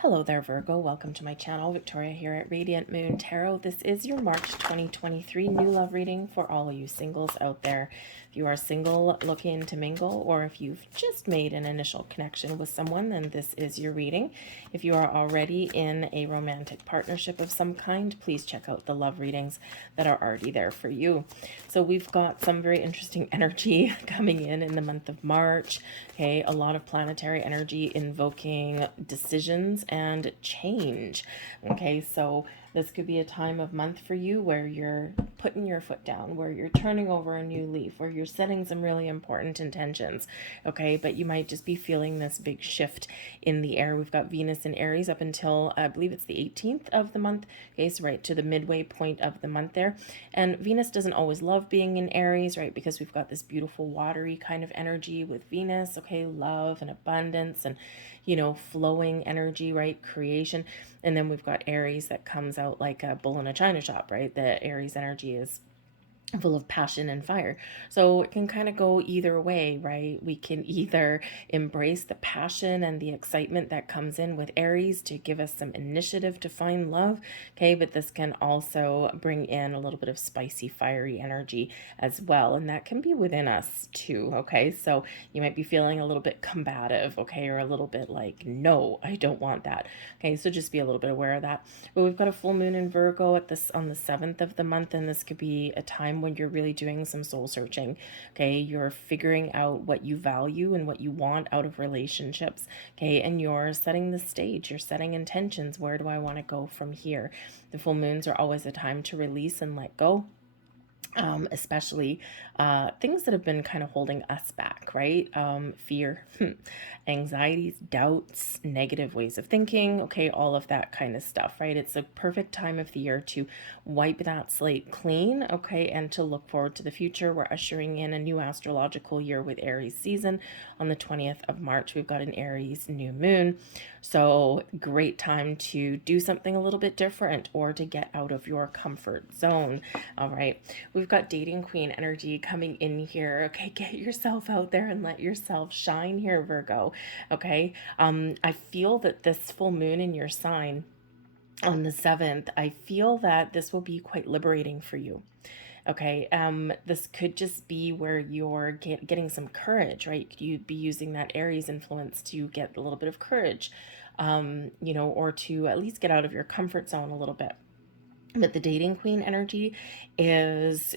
Hello there, Virgo. Welcome to my channel. Victoria here at Radiant Moon Tarot. This is your March 2023 new love reading for all of you singles out there. If you are single looking to mingle, or if you've just made an initial connection with someone, then this is your reading. If you are already in a romantic partnership of some kind, please check out the love readings that are already there for you. So we've got some very interesting energy coming in the month of March. Okay, a lot of planetary energy invoking decisions and change. Okay, so this could be a time of month for you where you're putting your foot down, where you're turning over a new leaf, where you're setting some really important intentions. Okay, but you might just be feeling this big shift in the air. We've got Venus in Aries up until I believe it's the 18th of the month. Okay, so right to the midway point of the month there. And Venus doesn't always love being in Aries, right? Because we've got this beautiful watery kind of energy with Venus. Okay, love and abundance and flowing energy, right? Creation. And then we've got Aries that comes out like a bull in a china shop, right? The Aries energy is full of passion and fire. So it can kind of go either way, right? We can either embrace the passion and the excitement that comes in with Aries to give us some initiative to find love, okay? But this can also bring in a little bit of spicy, fiery energy as well, and that can be within us too, okay? So you might be feeling a little bit combative, okay? Or a little bit like, no, I don't want that, okay? So just be a little bit aware of that. But we've got a full moon in Virgo at this on the 7th of the month, and this could be a time when you're really doing some soul searching. Okay, you're figuring out what you value and what you want out of relationships. Okay, and you're setting the stage, you're setting intentions. Where do I want to go from here? The full moons are always a time to release and let go. Especially things that have been kind of holding us back, right? Fear, anxieties, doubts, negative ways of thinking, okay, all of that kind of stuff, right? It's a perfect time of the year to wipe that slate clean, okay, and to look forward to the future. We're ushering in a new astrological year with Aries season on the 20th of March. We've got an Aries new moon. So, great time to do something a little bit different or to get out of your comfort zone. All right. We've got dating queen energy coming in here. Okay, get yourself out there and let yourself shine here, Virgo. Okay. I feel that this full moon in your sign on the 7th, I feel that this will be quite liberating for you. Okay, this could just be where you're getting some courage, right? You'd be using that Aries influence to get a little bit of courage, or to at least get out of your comfort zone a little bit. But the dating queen energy is,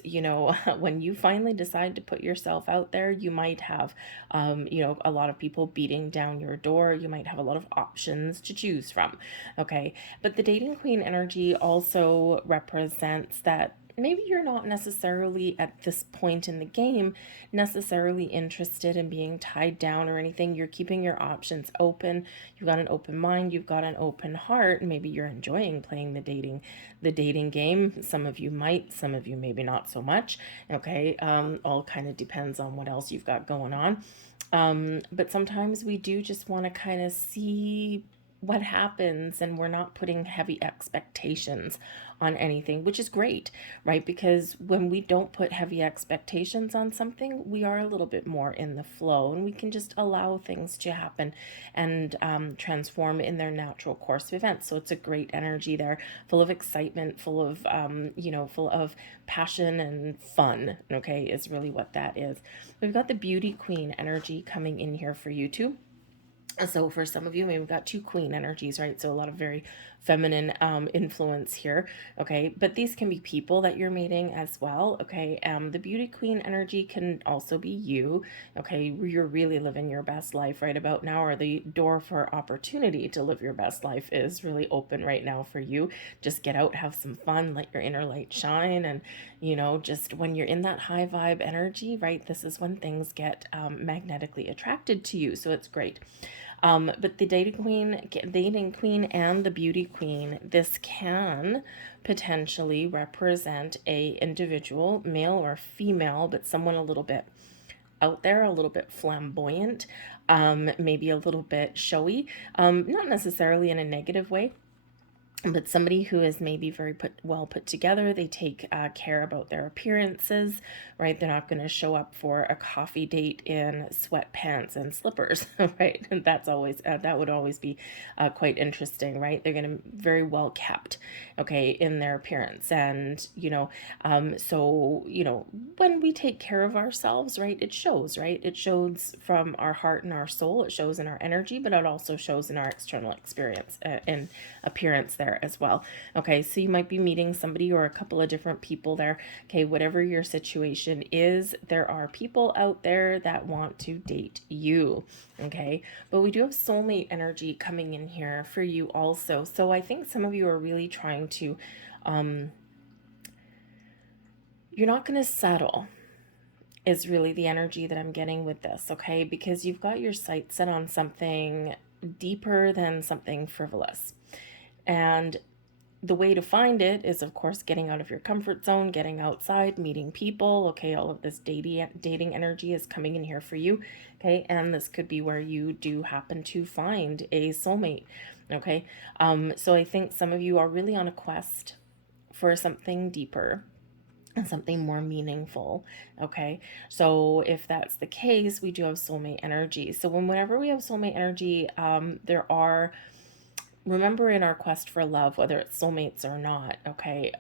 when you finally decide to put yourself out there, you might have, a lot of people beating down your door. You might have a lot of options to choose from. Okay. But the dating queen energy also represents that maybe you're not necessarily at this point in the game necessarily interested in being tied down or anything. You're keeping your options open. You've got an open mind, you've got an open heart, and maybe you're enjoying playing the dating game. Some of you might, some of you maybe not so much. Okay, all kind of depends on what else you've got going on. But sometimes we do just want to kind of see what happens, and we're not putting heavy expectations on anything, which is great, right? Because when we don't put heavy expectations on something, we are a little bit more in the flow, and we can just allow things to happen and transform in their natural course of events. So it's a great energy there, full of excitement, full of full of passion and fun. Okay, is really what that is. We've got the beauty queen energy coming in here for you too. So for some of you, maybe we've got two queen energies, right? So a lot of very feminine influence here, okay? But these can be people that you're meeting as well, okay? The beauty queen energy can also be you, okay? You're really living your best life right about now, or the door for opportunity to live your best life is really open right now for you. Just get out, have some fun, let your inner light shine, and just when you're in that high vibe energy, right? This is when things get magnetically attracted to you, so it's great. But the dating queen and the beauty queen, this can potentially represent a individual, male or female, but someone a little bit out there, a little bit flamboyant, maybe a little bit showy, not necessarily in a negative way, but somebody who is maybe very well put together. They take care about their appearances, right? They're not going to show up for a coffee date in sweatpants and slippers, right? And that's always that would always be quite interesting, right? They're going to very well kept, okay, in their appearance. And so when we take care of ourselves, right, it shows, right? It shows from our heart and our soul. It shows in our energy, but it also shows in our external experience and appearance there as well. Okay, so you might be meeting somebody or a couple of different people there. Okay, whatever your situation is, there are people out there that want to date you. Okay, but we do have soulmate energy coming in here for you also. So I think some of you are really trying to, you're not going to settle is really the energy that I'm getting with this, okay? Because you've got your sights set on something deeper than something frivolous. And the way to find it is, of course, getting out of your comfort zone, getting outside, meeting people. Okay, all of this dating energy is coming in here for you. Okay, and this could be where you do happen to find a soulmate. Okay, so I think some of you are really on a quest for something deeper and something more meaningful. Okay, so if that's the case, we do have soulmate energy. So whenever we have soulmate energy, remember in our quest for love, whether it's soulmates or not, okay,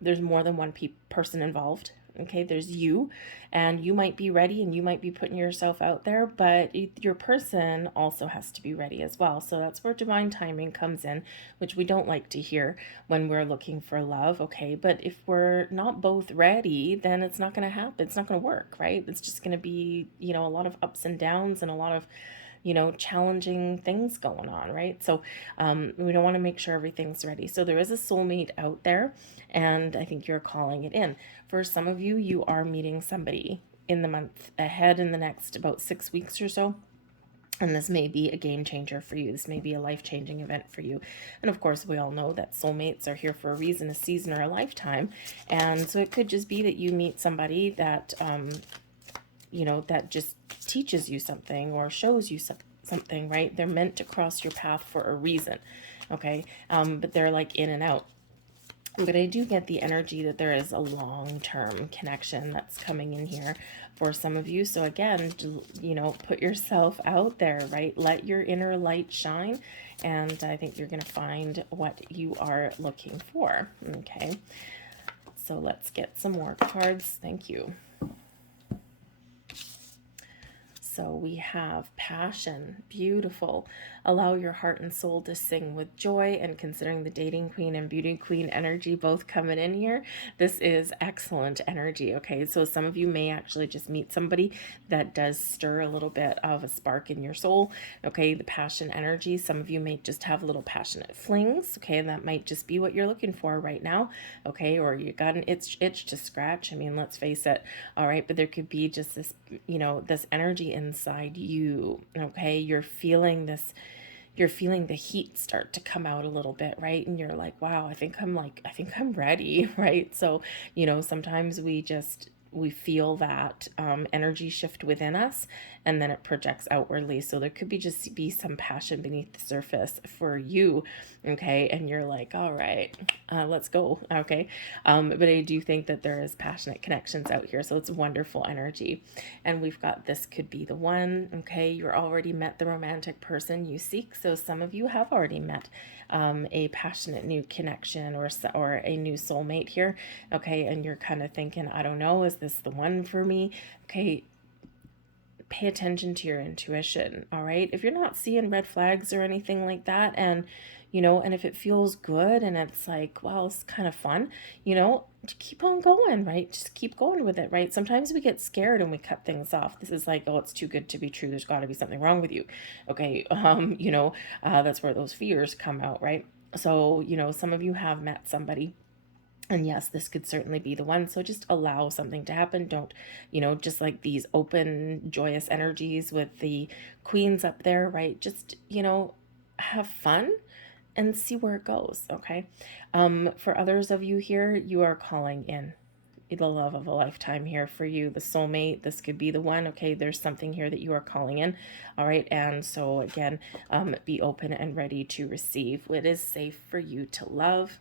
there's more than one person involved. Okay, there's you, and you might be ready and you might be putting yourself out there, but your person also has to be ready as well. So that's where divine timing comes in, which we don't like to hear when we're looking for love. Okay, but if we're not both ready, then it's not going to happen. It's not going to work, right? It's just going to be, a lot of ups and downs and a lot of challenging things going on, right? So we don't want to make sure everything's ready. So there is a soulmate out there, and I think you're calling it in. For some of you, you are meeting somebody in the month ahead, in the next about 6 weeks or so. And this may be a game changer for you. This may be a life-changing event for you. And of course, we all know that soulmates are here for a reason, a season, or a lifetime. And so it could just be that you meet somebody that that just teaches you something or shows you something, right? They're meant to cross your path for a reason, okay? But they're like in and out. But I do get the energy that there is a long-term connection that's coming in here for some of you. So again, put yourself out there, right? Let your inner light shine. And I think you're going to find what you are looking for, okay? So let's get some more cards. Thank you. So we have passion, beautiful. Allow your heart and soul to sing with joy. And considering the dating queen and beauty queen energy both coming in here, this is excellent energy. Okay, so some of you may actually just meet somebody that does stir a little bit of a spark in your soul. Okay, the passion energy. Some of you may just have little passionate flings. Okay, and that might just be what you're looking for right now. Okay, or you got an itch to scratch. I mean, let's face it. All right, but there could be just this, this energy inside you. Okay, you're feeling the heat start to come out a little bit, right? And you're like, wow, I think I'm ready, right? So, sometimes we feel that energy shift within us, and then it projects outwardly. So there could be some passion beneath the surface for you, okay? And you're like, all right, let's go, okay? But I do think that there is passionate connections out here, so it's wonderful energy. And we've got this could be the one, okay? You're already met the romantic person you seek. So some of you have already met a passionate new connection or a new soulmate here, okay? And you're kind of thinking, I don't know, is this the one for me? Okay, pay attention to your intuition, all right? If you're not seeing red flags or anything like that, and and if it feels good and it's like, wow, it's kind of fun, keep on going, right? Just keep going with it, right? Sometimes we get scared and we cut things off. This is like, oh, it's too good to be true. There's got to be something wrong with you. Okay, that's where those fears come out, right? So, some of you have met somebody, and yes, this could certainly be the one. So just allow something to happen. Don't, just like these open, joyous energies with the queens up there, right? Just, have fun and see where it goes, okay? For others of you here, you are calling in the love of a lifetime here for you, the soulmate. This could be the one. Okay, there's something here that you are calling in. All right, and so again, be open and ready to receive. It is safe for you to love.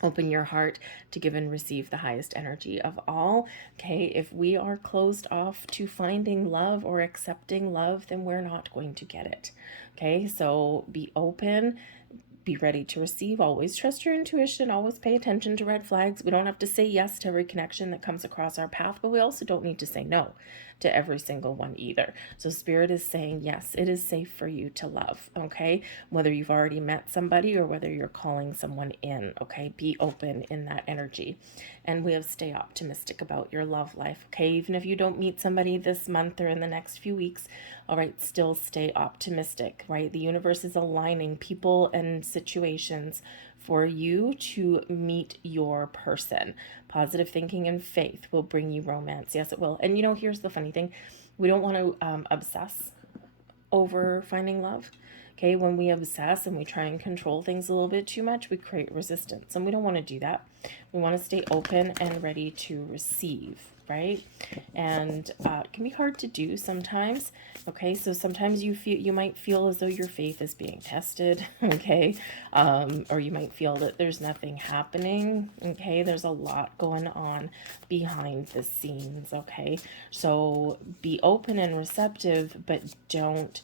Open your heart to give and receive the highest energy of all. Okay, if we are closed off to finding love or accepting love, then we're not going to get it. Okay, so be open, be ready to receive. Always trust your intuition. Always pay attention to red flags. We don't have to say yes to every connection that comes across our path, but we also don't need to say no to every single one either. So Spirit is saying, yes, it is safe for you to love, okay? Whether you've already met somebody or whether you're calling someone in, okay? Be open in that energy. And we have stay optimistic about your love life, okay? Even if you don't meet somebody this month or in the next few weeks, all right, still stay optimistic, right? The universe is aligning people and situations for you to meet your person. Positive thinking and faith will bring you romance. Yes, it will. And you know, here's the funny thing. We don't want to obsess over finding love. Okay, when we obsess and we try and control things a little bit too much, we create resistance. And we don't want to do that. We want to stay open and ready to receive, right? And it can be hard to do sometimes. Okay, so sometimes you might feel as though your faith is being tested, okay? Or you might feel that there's nothing happening, okay? There's a lot going on behind the scenes, okay? So be open and receptive, but don't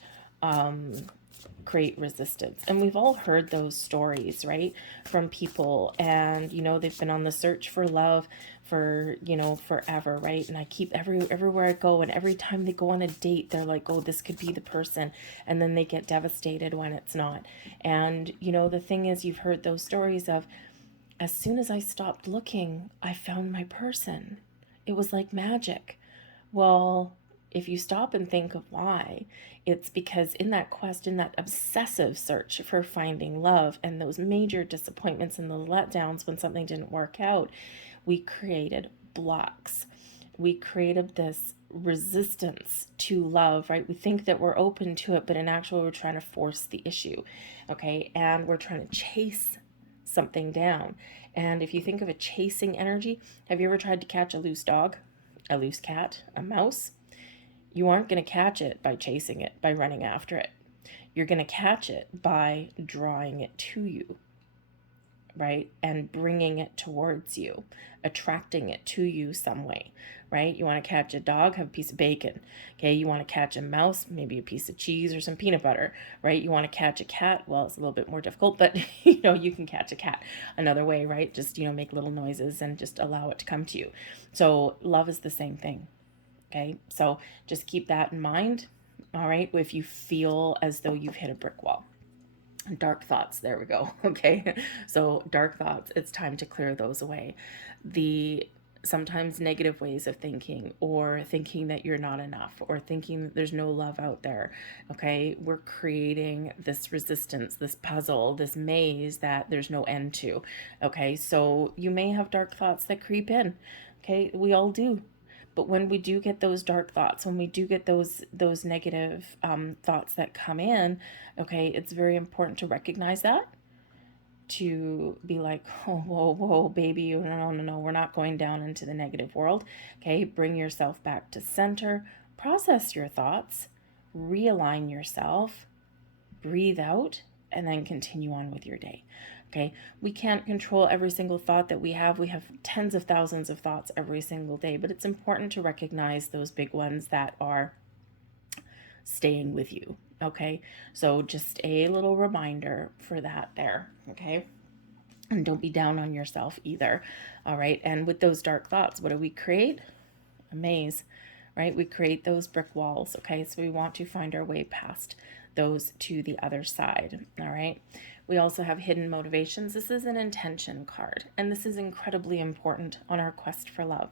create resistance. And we've all heard those stories, right, from people, and you know, they've been on the search for love for, you know, forever, right? And I keep everywhere I go, and every time they go on a date, they're like, oh, this could be the person, and then they get devastated when it's not. And you know, the thing is, you've heard those stories of, as soon as I stopped looking, I found my person. It was like magic. Well, if you stop and think of why, it's because in that quest, in that obsessive search for finding love and those major disappointments and the letdowns when something didn't work out, we created blocks. We created this resistance to love, right? We think that we're open to it, but in actual, we're trying to force the issue, okay? And we're trying to chase something down. And if you think of a chasing energy, have you ever tried to catch a loose dog, a loose cat, a mouse? You aren't going to catch it by chasing it, by running after it. You're going to catch it by drawing it to you, right? And bringing it towards you, attracting it to you some way, right? You want to catch a dog, have a piece of bacon, okay? You want to catch a mouse, maybe a piece of cheese or some peanut butter, right? You want to catch a cat, well, it's a little bit more difficult, but you know, you can catch a cat another way, right? Just, you know, make little noises and just allow it to come to you. So love is the same thing. Okay, so just keep that in mind, all right, if you feel as though you've hit a brick wall. Dark thoughts, there we go, okay? So dark thoughts, it's time to clear those away. The sometimes negative ways of thinking, or thinking that you're not enough, or thinking that there's no love out there, okay? We're creating this resistance, this puzzle, this maze that there's no end to, okay? So you may have dark thoughts that creep in, okay? We all do. But when we do get those dark thoughts, when we do get those negative thoughts that come in, okay, it's very important to recognize that, to be like, oh, whoa, baby, no, we're not going down into the negative world. Okay, bring yourself back to center, process your thoughts, realign yourself, breathe out, and then continue on with your day. Okay, we can't control every single thought that we have. We have tens of thousands of thoughts every single day, but it's important to recognize those big ones that are staying with you. Okay, so just a little reminder for that there. Okay, and don't be down on yourself either. All right, and with those dark thoughts, what do we create? A maze, right? We create those brick walls. Okay, so we want to find our way past those to the other side. All right. We also have hidden motivations. This is an intention card, and this is incredibly important on our quest for love.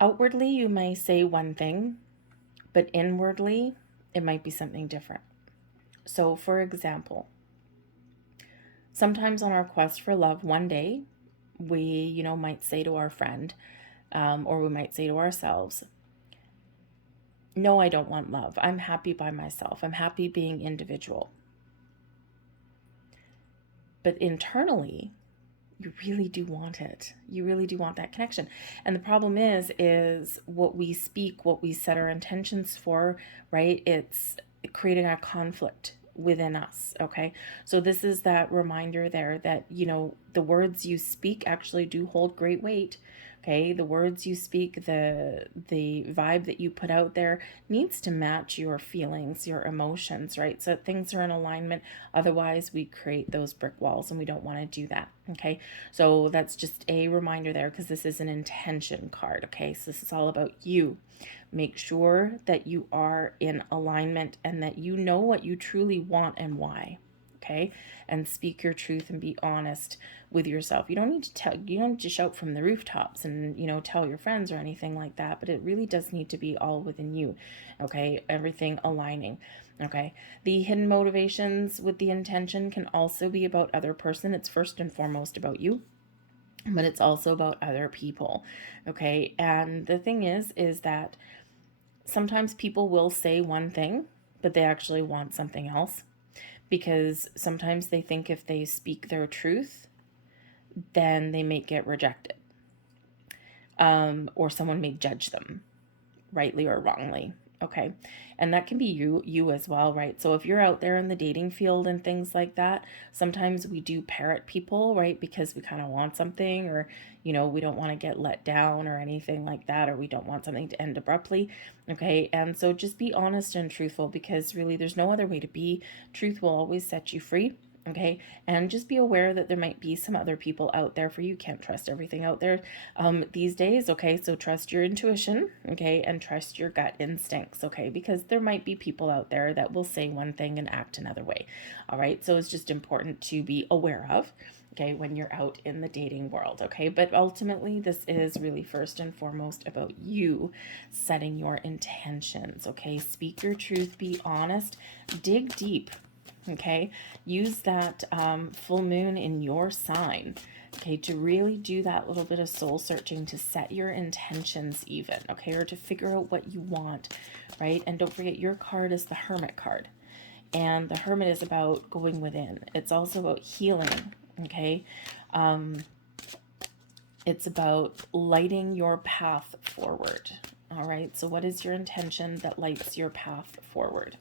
Outwardly, you may say one thing, but inwardly, it might be something different. So, for example, sometimes on our quest for love, one day, we, you know, might say to our friend, or we might say to ourselves, no, I don't want love. I'm happy by myself. I'm happy being individual. But internally, You really do want it. You really do want that connection. And the problem is what we speak, what we set our intentions for, right? It's creating a conflict within us. Okay. So this is that reminder there that, the words you speak actually do hold great weight. Okay, the words you speak, the vibe that you put out there needs to match your feelings, your emotions, right? So that things are in alignment. Otherwise, we create those brick walls, and we don't want to do that. Okay, so that's just a reminder there, because this is an intention card. Okay, so this is all about you. Make sure that you are in alignment and that you know what you truly want and why. Okay, and speak your truth and be honest with yourself. You don't need to shout from the rooftops and, tell your friends or anything like that, but it really does need to be all within you. Okay, everything aligning. Okay, the hidden motivations with the intention can also be about other person. It's first and foremost about you, but it's also about other people. Okay, and the thing is that sometimes people will say one thing, but they actually want something else, because sometimes they think if they speak their truth, then they may get rejected, or someone may judge them, rightly or wrongly. Okay, and that can be you as well, right? So if you're out there in the dating field and things like that, sometimes we do parrot people, right? Because we kind of want something, or we don't want to get let down or anything like that, or we don't want something to end abruptly. Okay, and so just be honest and truthful, because really there's no other way to be. Truth will always set you free. Okay, and just be aware that there might be some other people out there for you. Can't trust everything out there these days. Okay, so trust your intuition. Okay, and trust your gut instincts. Okay, because there might be people out there that will say one thing and act another way. All right, so it's just important to be aware of, okay, when you're out in the dating world. Okay, but ultimately this is really first and foremost about you setting your intentions. Okay, speak your truth, be honest, dig deep. Okay, use that full moon in your sign, okay, to really do that little bit of soul searching, to set your intentions even, okay, or to figure out what you want, right? And don't forget, your card is the Hermit card, and the Hermit is about going within. It's also about healing. Okay, it's about lighting your path forward. All right, so what is your intention that lights your path forward?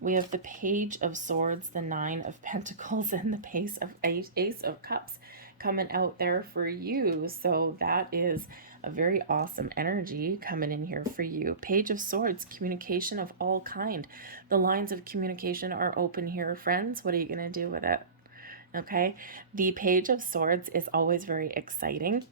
We have the Page of Swords, the Nine of Pentacles, and the Ace of Cups coming out there for you. So that is a very awesome energy coming in here for you. Page of Swords, communication of all kind. The lines of communication are open here, friends. What are you going to do with it? Okay, the Page of Swords is always very exciting.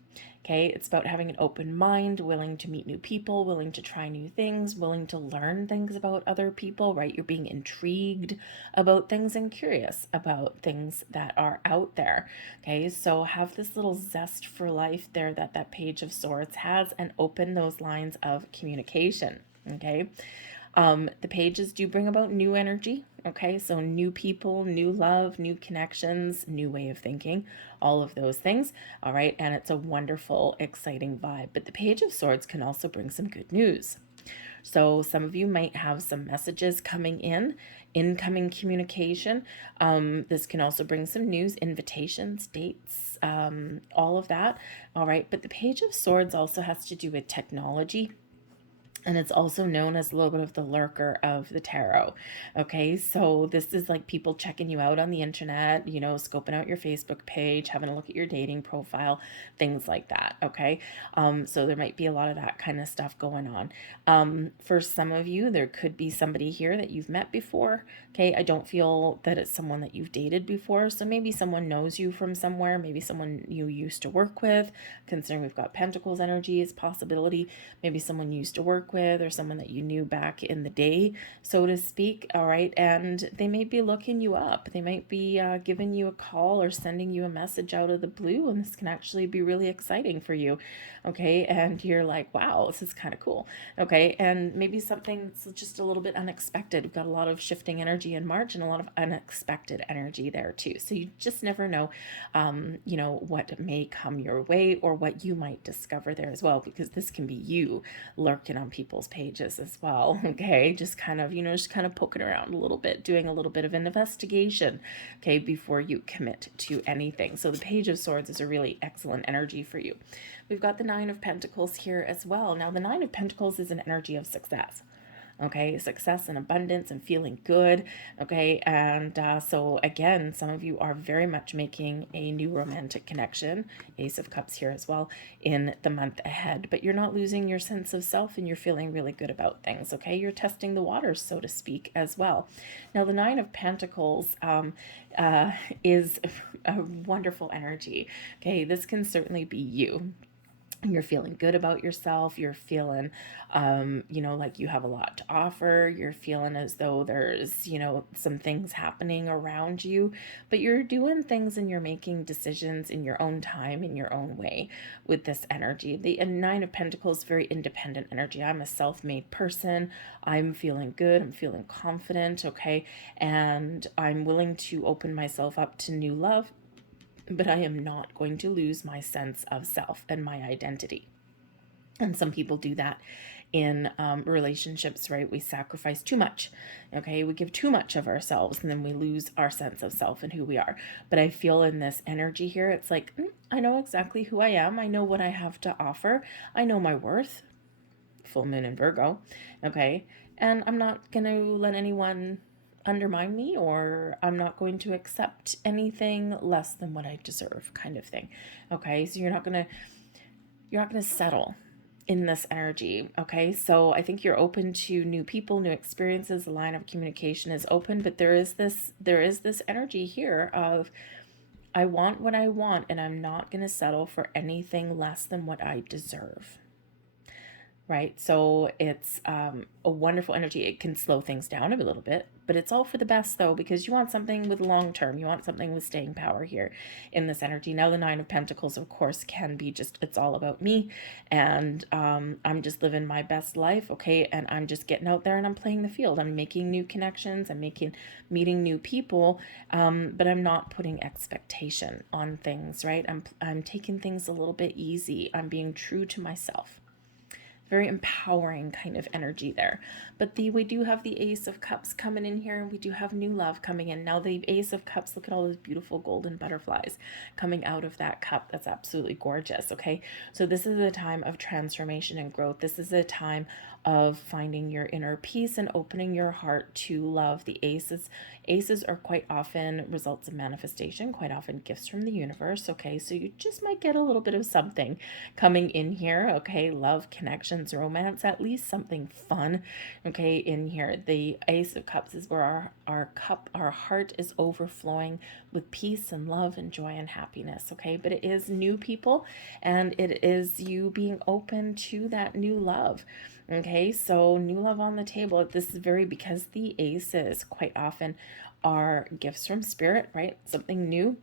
Okay, it's about having an open mind, willing to meet new people, willing to try new things, willing to learn things about other people, right? You're being intrigued about things and curious about things that are out there. Okay, so have this little zest for life there that Page of Swords has, and open those lines of communication. Okay, the pages do bring about new energy. Okay, so new people, new love, new connections, new way of thinking, all of those things. All right, and it's a wonderful, exciting vibe. But the Page of Swords can also bring some good news. So some of you might have some messages coming in, incoming communication. This can also bring some news, invitations, dates, all of that. All right, but the Page of Swords also has to do with technology. And it's also known as a little bit of the lurker of the tarot. Okay, so this is like people checking you out on the internet, scoping out your Facebook page, having a look at your dating profile, things like that. Okay, so there might be a lot of that kind of stuff going on. For some of you, there could be somebody here that you've met before. Okay, I don't feel that it's someone that you've dated before. So maybe someone knows you from somewhere, maybe someone you used to work with. Considering we've got Pentacles energy is possibility. Maybe someone you used to work with, or someone that you knew back in the day, so to speak. All right, and they may be looking you up. They might be giving you a call or sending you a message out of the blue, and this can actually be really exciting for you. Okay, and you're like, wow, this is kind of cool. Okay, and maybe something that's just a little bit unexpected. We've got a lot of shifting energy in March and a lot of unexpected energy there too. So you just never know, what may come your way or what you might discover there as well, because this can be you lurking on people's people's pages as well. Okay, just kind of, just kind of poking around a little bit, doing a little bit of an investigation, okay, before you commit to anything. So the Page of Swords is a really excellent energy for you. We've got the Nine of Pentacles here as well. Now the Nine of Pentacles is an energy of success. Okay, success and abundance and feeling good. Okay, and so again, some of you are very much making a new romantic connection, Ace of Cups here as well, in the month ahead, but you're not losing your sense of self and you're feeling really good about things. Okay, you're testing the waters, so to speak, as well. Now the Nine of Pentacles is a wonderful energy. Okay, this can certainly be you. You're feeling good about yourself. You're feeling, like you have a lot to offer. You're feeling as though there's, some things happening around you, but you're doing things and you're making decisions in your own time, in your own way with this energy. The Nine of Pentacles, very independent energy. I'm a self-made person. I'm feeling good. I'm feeling confident. Okay. And I'm willing to open myself up to new love, but I am not going to lose my sense of self and my identity. And some people do that in relationships, right? We sacrifice too much. Okay, we give too much of ourselves and then we lose our sense of self and who we are. But I feel in this energy here, it's like, I know exactly who I am. I know what I have to offer. I know my worth. Full moon in Virgo. Okay, and I'm not going to let anyone undermine me, or I'm not going to accept anything less than what I deserve, kind of thing. Okay, so you're not going to settle in this energy. Okay, so I think you're open to new people, new experiences. The line of communication is open, but there is this energy here of, I want what I want and I'm not going to settle for anything less than what I deserve. Right? So it's a wonderful energy. It can slow things down a little bit, but it's all for the best though, because you want something with long term. You want something with staying power here in this energy. Now the Nine of Pentacles, of course, can be just, it's all about me. And I'm just living my best life. Okay. And I'm just getting out there and I'm playing the field. I'm making new connections. I'm meeting new people. But I'm not putting expectation on things, right? I'm taking things a little bit easy. I'm being true to myself. Very empowering kind of energy there. But we do have the Ace of Cups coming in here, and we do have new love coming in. Now the Ace of Cups, look at all those beautiful golden butterflies coming out of that cup. That's absolutely gorgeous. Okay, so this is a time of transformation and growth. This is a time of finding your inner peace and opening your heart to love. The aces are quite often results of manifestation, quite often gifts from the universe. Okay, so you just might get a little bit of something coming in here. Okay, love, connections, romance, at least something fun. Okay, in here, the Ace of Cups is where our heart is overflowing with peace and love and joy and happiness. Okay, but it is new people, and it is you being open to that new love. Okay, so new love on the table. This is because the aces quite often are gifts from spirit, right? Something new,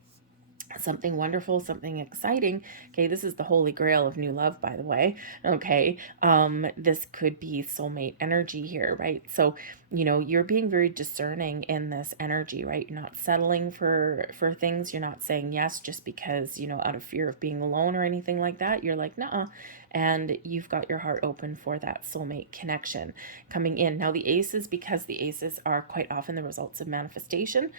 something wonderful, something exciting. Okay, this is the holy grail of new love, by the way. Okay, this could be soulmate energy here, right? So you're being very discerning in this energy, right? You're not settling for things. You're not saying yes just because out of fear of being alone or anything like that. You're like, nah. And you've got your heart open for that soulmate connection coming in. Now the aces, because the aces are quite often the results of manifestation.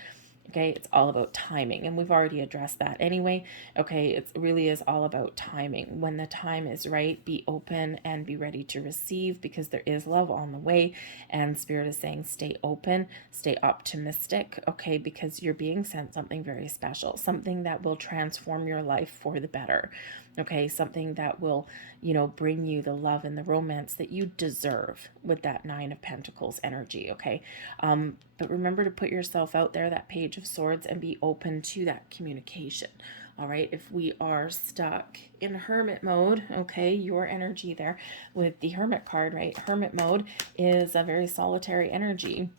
Okay, it's all about timing, and we've already addressed that anyway. Okay, it really is all about timing. When the time is right, be open and be ready to receive, because there is love on the way, and Spirit is saying stay open, stay optimistic, okay, because you're being sent something very special, something that will transform your life for the better. Okay, something that will, bring you the love and the romance that you deserve with that Nine of Pentacles energy. Okay, but remember to put yourself out there, that Page of Swords, and be open to that communication. All right, if we are stuck in hermit mode, okay, your energy there with the Hermit card, right? Hermit mode is a very solitary energy.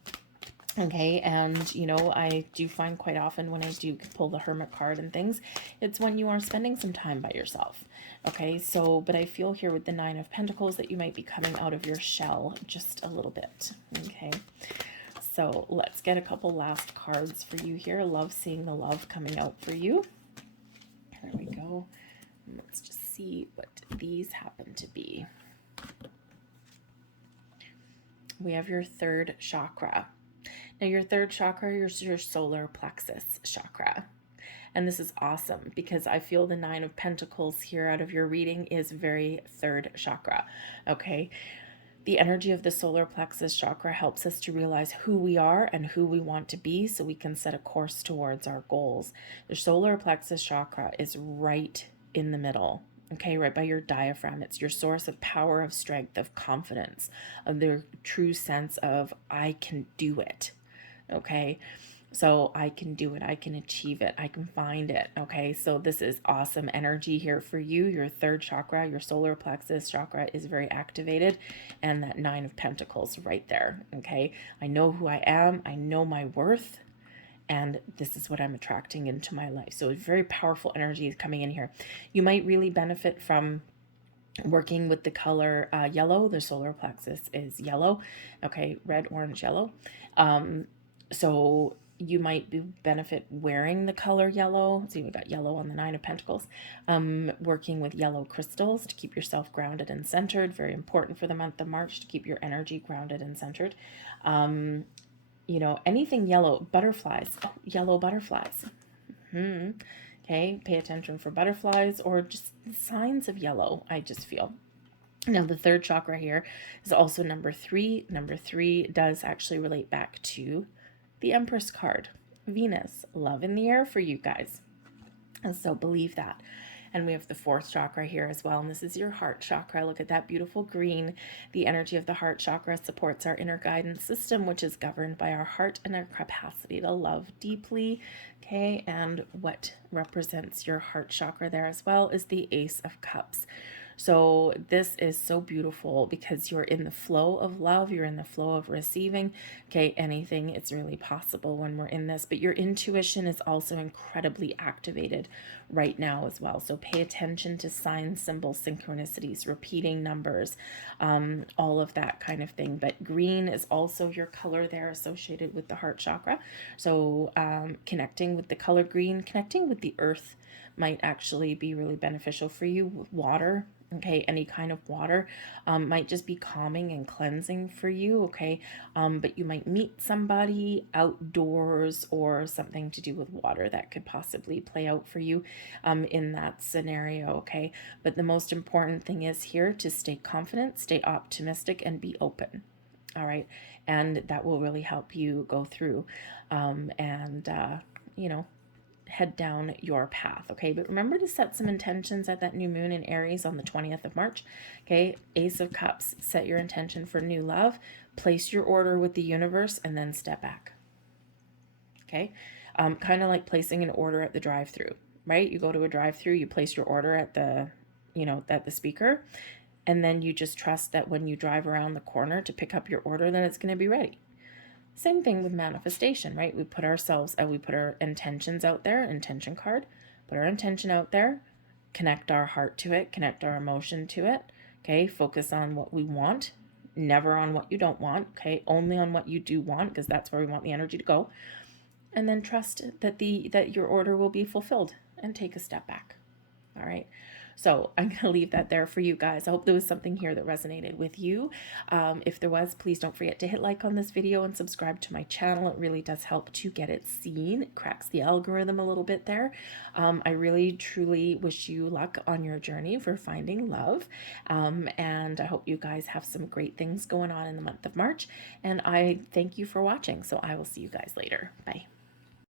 Okay, and I do find quite often when I do pull the Hermit card and things, it's when you are spending some time by yourself. Okay, so, but I feel here with the Nine of Pentacles that you might be coming out of your shell just a little bit. Okay, so let's get a couple last cards for you here. Love seeing the love coming out for you. There we go. Let's just see what these happen to be. we have your third chakra. Now, your third chakra is your solar plexus chakra. And this is awesome because I feel the Nine of Pentacles here out of your reading is very third chakra. Okay. The energy of the solar plexus chakra helps us to realize who we are and who we want to be so we can set a course towards our goals. The solar plexus chakra is right in the middle. Okay, right by your diaphragm. It's your source of power, of strength, of confidence, of their true sense of I can do it. Okay, so I can do it, I can achieve it, I can find it. Okay, so this is awesome energy here for you. Your third chakra, your solar plexus chakra, is very activated, and that Nine of Pentacles right there. Okay, I know who I am, I know my worth, and this is what I'm attracting into my life. So very powerful energy is coming in here. You might really benefit from working with the color yellow. The solar plexus is yellow. Okay, red, orange, yellow. So you might benefit wearing the color yellow. So we got yellow on the Nine of Pentacles. Working with yellow crystals to keep yourself grounded and centered. Very important for the month of March to keep your energy grounded and centered. You know, anything yellow, butterflies, yellow butterflies. Okay, pay attention for butterflies or just signs of yellow, I just feel. Now, the third chakra here is also number 3. Number 3 does actually relate back to the Empress card. Venus, love in the air for you guys. And so believe that. And we have the fourth chakra here as well. And this is your heart chakra. Look at that beautiful green. The energy of the heart chakra supports our inner guidance system, which is governed by our heart and our capacity to love deeply. Okay. And what represents your heart chakra there as well is the Ace of Cups. So this is so beautiful because you're in the flow of love, you're in the flow of receiving. Okay, anything, it's really possible when we're in this, but your intuition is also incredibly activated right now as well. So pay attention to signs, symbols, synchronicities, repeating numbers, all of that kind of thing. But green is also your color there associated with the heart chakra. So connecting with the color green, connecting with the earth might actually be really beneficial for you. With water, okay, any kind of water might just be calming and cleansing for you. Okay, but you might meet somebody outdoors or something to do with water that could possibly play out for you in that scenario. Okay, but the most important thing is here to stay confident, stay optimistic, and be open. All right, and that will really help you go through you know, head down your path. Okay, but remember to set some intentions at that new moon in Aries on the 20th of March. Okay, Ace of Cups, set your intention for new love, place your order with the universe, and then step back. Okay, kind of like placing an order at the drive-through, right? You go to a drive-through, you place your order at the, at the speaker, and then you just trust that when you drive around the corner to pick up your order, then it's going to be ready. Same thing with manifestation, right? We put our intentions out there, intention card, put our intention out there, connect our heart to it, connect our emotion to it. Okay, focus on what we want, never on what you don't want. Okay, only on what you do want, because that's where we want the energy to go. And then trust that your order will be fulfilled and take a step back. All right. So I'm going to leave that there for you guys. I hope there was something here that resonated with you. If there was, please don't forget to hit like on this video and subscribe to my channel. It really does help to get it seen. It cracks the algorithm a little bit there. I really, truly wish you luck on your journey for finding love. And I hope you guys have some great things going on in the month of March. And I thank you for watching. So I will see you guys later. Bye.